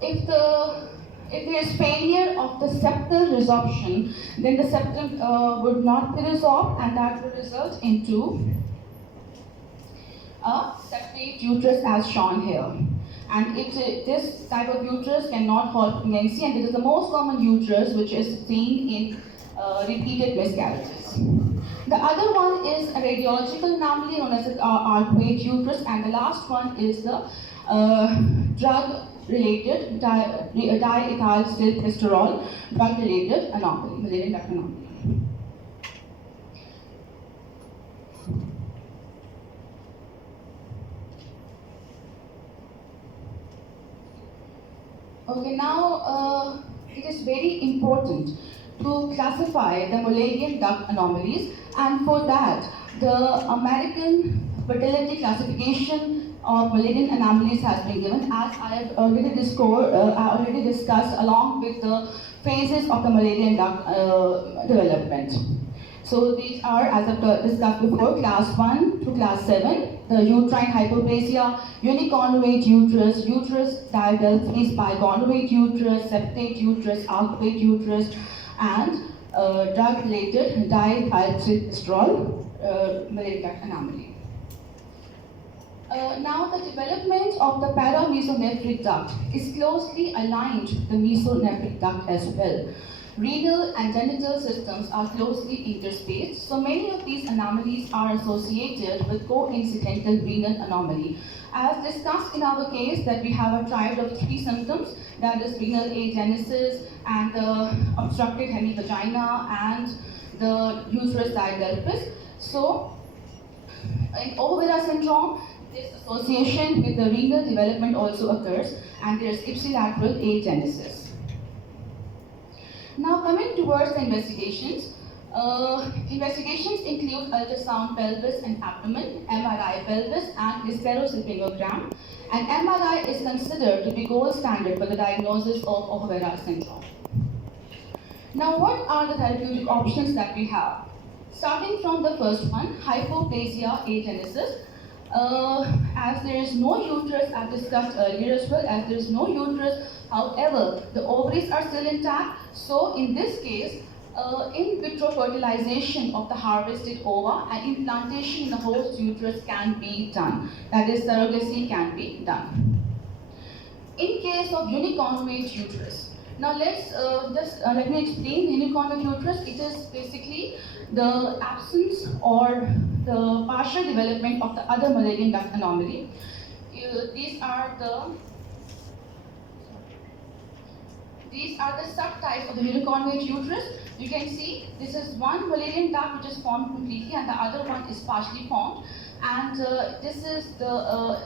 if there is failure of the septal resorption, then the septum would not be resorbed, and that would result into a septate uterus as shown here. And this type of uterus cannot hold pregnancy, and it is the most common uterus which is seen in repeated miscarriages. The other one is a radiological anomaly known as the arcuate uterus, and the last one is the drug-related diethylstilbestrol drug-related anomaly, Malaysian duct anomaly. Okay, now it is very important to classify the Malaysian duct anomalies, and for that, the American fertility classification of Malaysian anomalies has been given, as I have already discussed along with the phases of the Malaysian duct development. So these are, as I've discussed before, class 1 to class 7, the uterine hyperplasia, uniconjugate uterus, uterus diadelphys, biconjugate uterus, septate uterus, arcuate uterus, and drug-related diethylstilbestrol Malaysian duct anomaly. Now, the development of the paramesonephric duct is closely aligned to the mesonephric duct as well. Renal and genital systems are closely interspaced, so many of these anomalies are associated with coincidental renal anomaly. As discussed in our case, that we have a triad of 3 symptoms, that is renal agenesis and the obstructed hemivagina and the uterus diadelphys. So, in Overa syndrome, this association with the renal development also occurs, and there is ipsilateral agenesis. Now, coming towards the investigations, investigations include ultrasound pelvis and abdomen, MRI pelvis, and hysterosalpingogram. And MRI is considered to be gold standard for the diagnosis of Overa syndrome. Now, what are the therapeutic options that we have? Starting from the first one, hypoplasia agenesis. As there is no uterus, as discussed earlier as well, as there is no uterus, however, the ovaries are still intact. So in this case, in vitro fertilization of the harvested ova and implantation in the host uterus can be done. That is, surrogacy can be done. In case of uniconjugate uterus, now let's let me explain uniconjugate uterus. It is basically the absence or the partial development of the other Malaysian duct anomaly. These are the subtypes of the uniconjugate uterus. You can see this is one Malaysian duct which is formed completely, and the other one is partially formed. And this is the